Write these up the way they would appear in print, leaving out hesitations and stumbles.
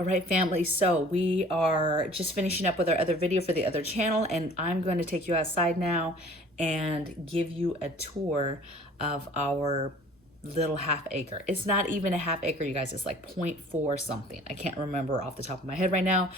All right, family, so we are just finishing up with our other video for the other channel, and I'm going to take you outside now and give you a tour of our little half acre. It's not even a half acre, you guys. It's like 0.4 something. I can't remember off the top of my head right now,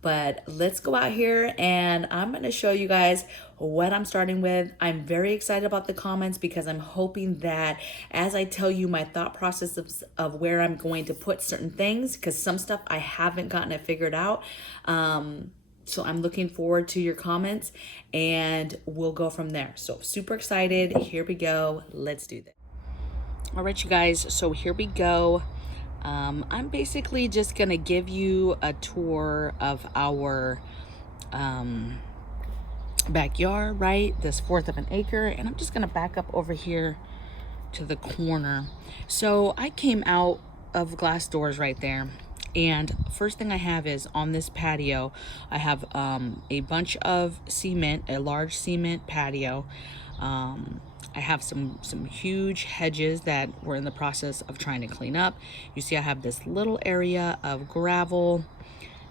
but let's go out here and I'm going to show you guys what I'm starting with. I'm very excited about the comments because I'm hoping that as I tell you my thought process of where I'm going to put certain things, because some stuff I haven't gotten it figured out. So I'm looking forward to your comments and we'll go from there. So super excited. Here we go. Let's do this. All right, you guys, so here we go. I'm basically just gonna give you a tour of our backyard, right? This 1/4 of an acre, and I'm just gonna back up over here to the corner. So I came out of glass doors right there, and first thing I have is on this patio, I have a bunch of cement, a large cement patio. I have some huge hedges that we're in the process of trying to clean up. You see I have this little area of gravel,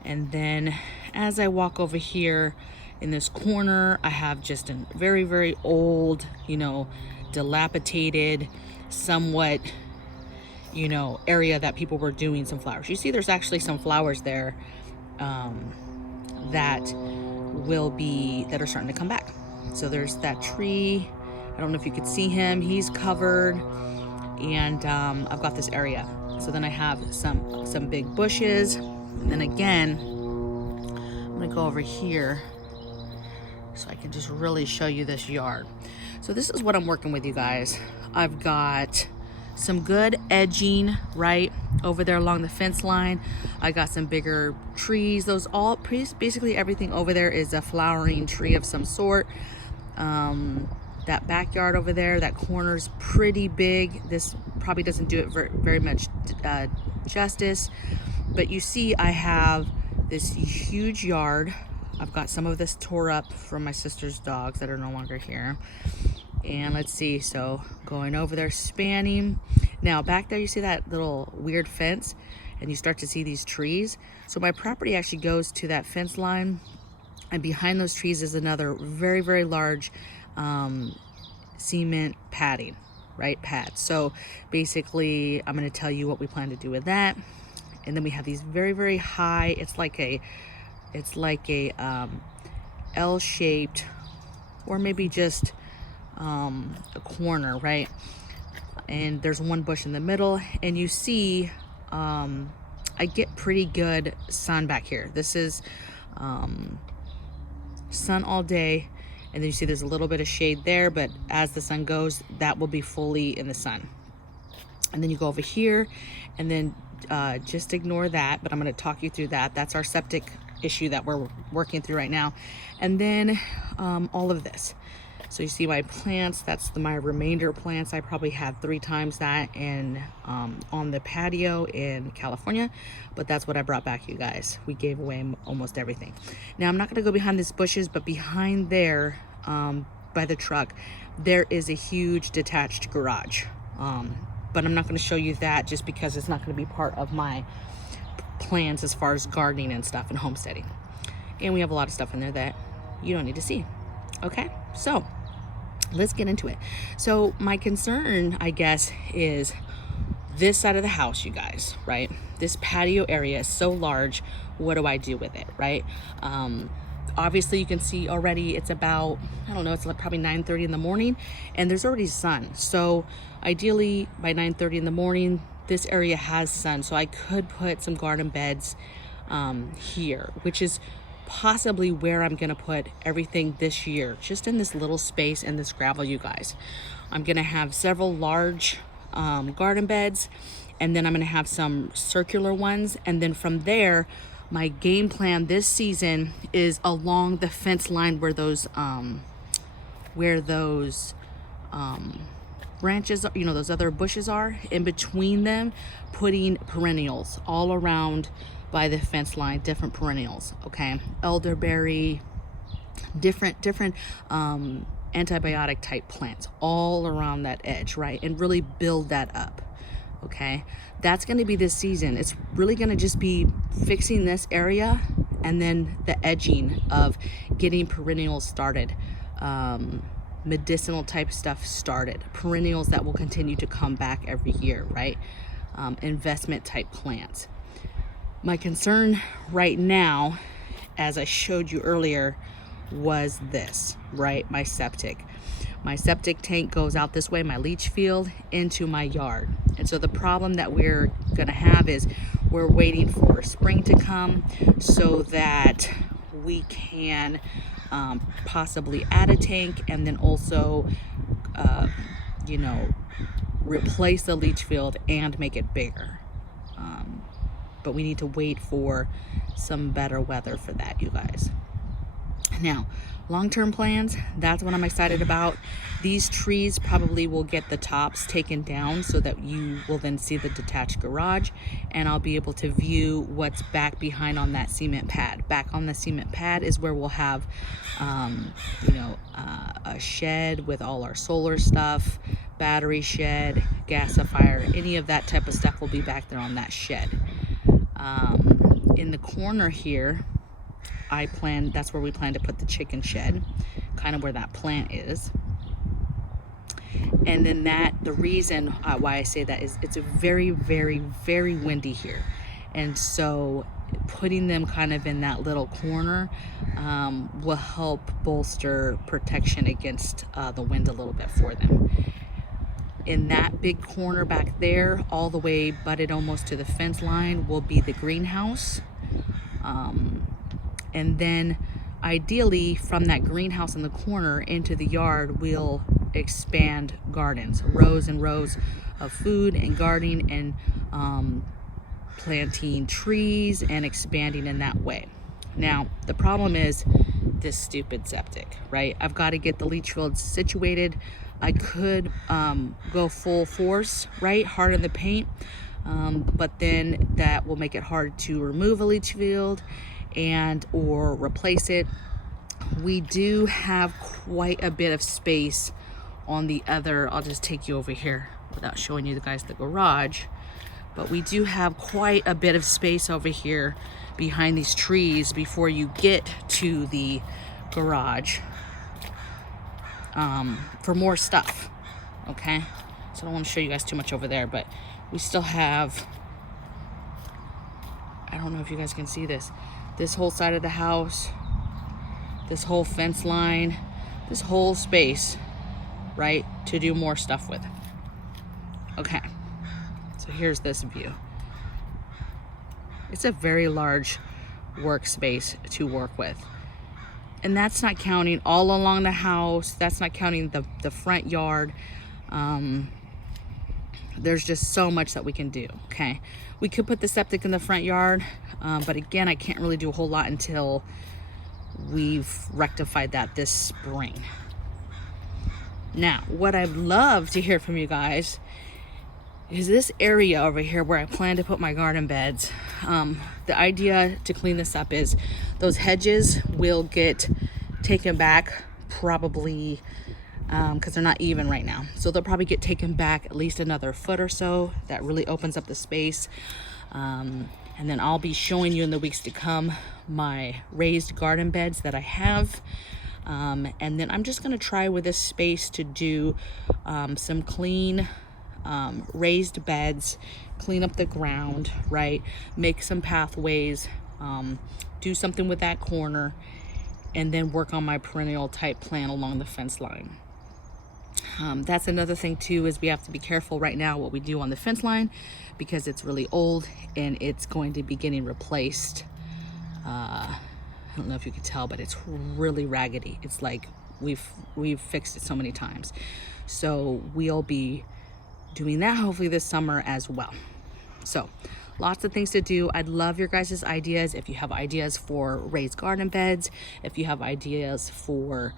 and then as I walk over here in this corner, I have just a very, very old, dilapidated, somewhat, area that people were doing some flowers. You see there's actually some flowers there that are starting to come back. So there's that tree. I don't know if you could see him, he's covered, and I've got this area. So then I have some big bushes, and then again, I'm gonna go over here so I can just really show you this yard. So this is what I'm working with, you guys. I've got some good edging right over there along the fence line. I got some bigger trees. Basically everything over there is a flowering tree of some sort. That backyard over there, that corner's pretty big. This probably doesn't do it very much justice, but you see I have this huge yard. I've got some of this tore up from my sister's dogs that are no longer here. And let's see, so going over there, spanning. Now back there, you see that little weird fence, and you start to see these trees. So my property actually goes to that fence line, and behind those trees is another very, very large cement padding, right? Pad. So basically I'm going to tell you what we plan to do with that. And then we have these very, very high, it's like a L-shaped, or maybe just a corner, right? And there's one bush in the middle, and you see I get pretty good sun back here. This is sun all day, and then you see there's a little bit of shade there, but as the sun goes, that will be fully in the sun. And then you go over here, and then just ignore that, but I'm going to talk you through that. That's our septic issue that we're working through right now. And then all of this. So you see my plants, that's my remainder plants. I probably had 3 times that in on the patio in California, but that's what I brought back, you guys. We gave away almost everything. Now I'm not gonna go behind these bushes, but behind there, by the truck, there is a huge detached garage. But I'm not gonna show you that just because it's not gonna be part of my plans as far as gardening and stuff and homesteading. And we have a lot of stuff in there that you don't need to see. Okay, so let's get into it. So my concern, I guess, is this side of the house, you guys, right? This patio area is so large. What do I do with it, right? Obviously you can see already it's about, I don't know, it's like probably 9:30 in the morning, and there's already sun. So ideally by 9:30 in the morning, this area has sun. So I could put some garden beds here, which is possibly where I'm gonna put everything this year, just in this little space and this gravel, you guys. I'm gonna have several large garden beds, and then I'm gonna have some circular ones, and then from there, my game plan this season is along the fence line where those branches, those other bushes are, in between them, putting perennials all around by the fence line, different perennials, okay? Elderberry, different antibiotic type plants all around that edge, right? And really build that up, okay? That's gonna be this season. It's really gonna just be fixing this area and then the edging of getting perennials started, medicinal type stuff started, perennials that will continue to come back every year, right? Investment type plants. My concern right now, as I showed you earlier, was this, right? My septic. My septic tank goes out this way, my leach field, into my yard. And so the problem that we're gonna have is we're waiting for spring to come so that we can possibly add a tank and then also, you know, replace the leach field and make it bigger. But we need to wait for some better weather for that, you guys. Now, long-term plans, that's what I'm excited about. These trees probably will get the tops taken down so that you will then see the detached garage, and I'll be able to view what's back behind on that cement pad. Back on the cement pad is where we'll have, you know, a shed with all our solar stuff, battery shed, gasifier, any of that type of stuff will be back there on that shed. In the corner here, that's where we plan to put the chicken shed, kind of where that plant is. And then the reason why I say that is it's a very, very, very windy here. And so putting them kind of in that little corner will help bolster protection against the wind a little bit for them. In that big corner back there, all the way butted almost to the fence line, will be the greenhouse. And then ideally from that greenhouse in the corner into the yard, we'll expand gardens, rows and rows of food and gardening and planting trees and expanding in that way. Now, the problem is this stupid septic, right? I've got to get the leach fields situated. I could go full force, right? Harden the paint, but then that will make it hard to remove a leach field and or replace it. We do have quite a bit of space on the other, I'll just take you over here without showing you guys the garage, but we do have quite a bit of space over here behind these trees before you get to the garage for more stuff, okay? So I don't want to show you guys too much over there, but we still have, I don't know if you guys can see this whole side of the house, this whole fence line, this whole space, right, to do more stuff with. Okay, so here's this view. It's a very large workspace to work with. And that's not counting all along the house. That's not counting the front yard. There's just so much that we can do, okay? We could put the septic in the front yard, but again, I can't really do a whole lot until we've rectified that this spring. Now, what I'd love to hear from you guys is this area over here where I plan to put my garden beds. The idea to clean this up is those hedges will get taken back probably because they're not even right now. So they'll probably get taken back at least another foot or so. That really opens up the space. And then I'll be showing you in the weeks to come my raised garden beds that I have. And then I'm just gonna try with this space to do some clean raised beds, clean up the ground, right? Make some pathways, do something with that corner, and then work on my perennial type plant along the fence line. That's another thing too, is we have to be careful right now what we do on the fence line because it's really old and it's going to be getting replaced. I don't know if you can tell, but it's really raggedy. It's like we've fixed it so many times. So we'll be doing that hopefully this summer as well. So lots of things to do. I'd love your guys' ideas. If you have ideas for raised garden beds, if you have ideas for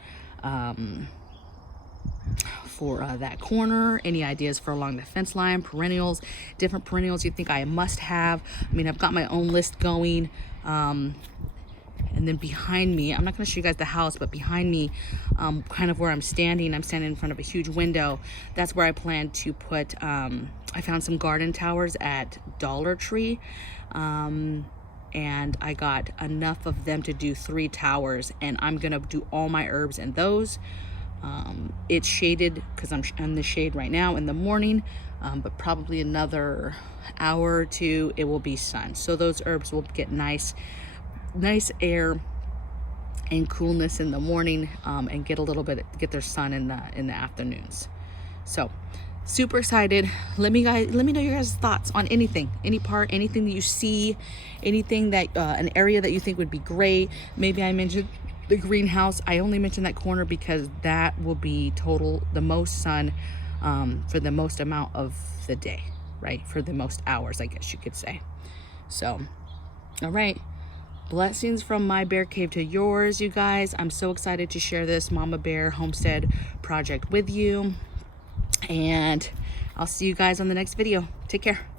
that corner, any ideas for along the fence line, perennials, different perennials you think I must have. I mean, I've got my own list going. And And then behind me, I'm not going to show you guys the house, but behind me, kind of where I'm standing in front of a huge window. That's where I plan to put, I found some garden towers at Dollar Tree. And I got enough of them to do 3 towers, and I'm gonna do all my herbs in those. It's shaded because I'm in the shade right now in the morning, but probably another hour or 2 it will be sun, so those herbs will get nice air and coolness in the morning, and get their sun in the afternoons. So super excited. Let me know your guys' thoughts on anything that you see, anything that an area that you think would be great. Maybe I mentioned the greenhouse. I only mentioned that corner because that will be the most sun for the most amount of the day, right? For the most hours, I guess you could say. So, all right. Blessings from my bear cave to yours, you guys. I'm so excited to share this Mama Bear Homestead project with you. And I'll see you guys on the next video. Take care.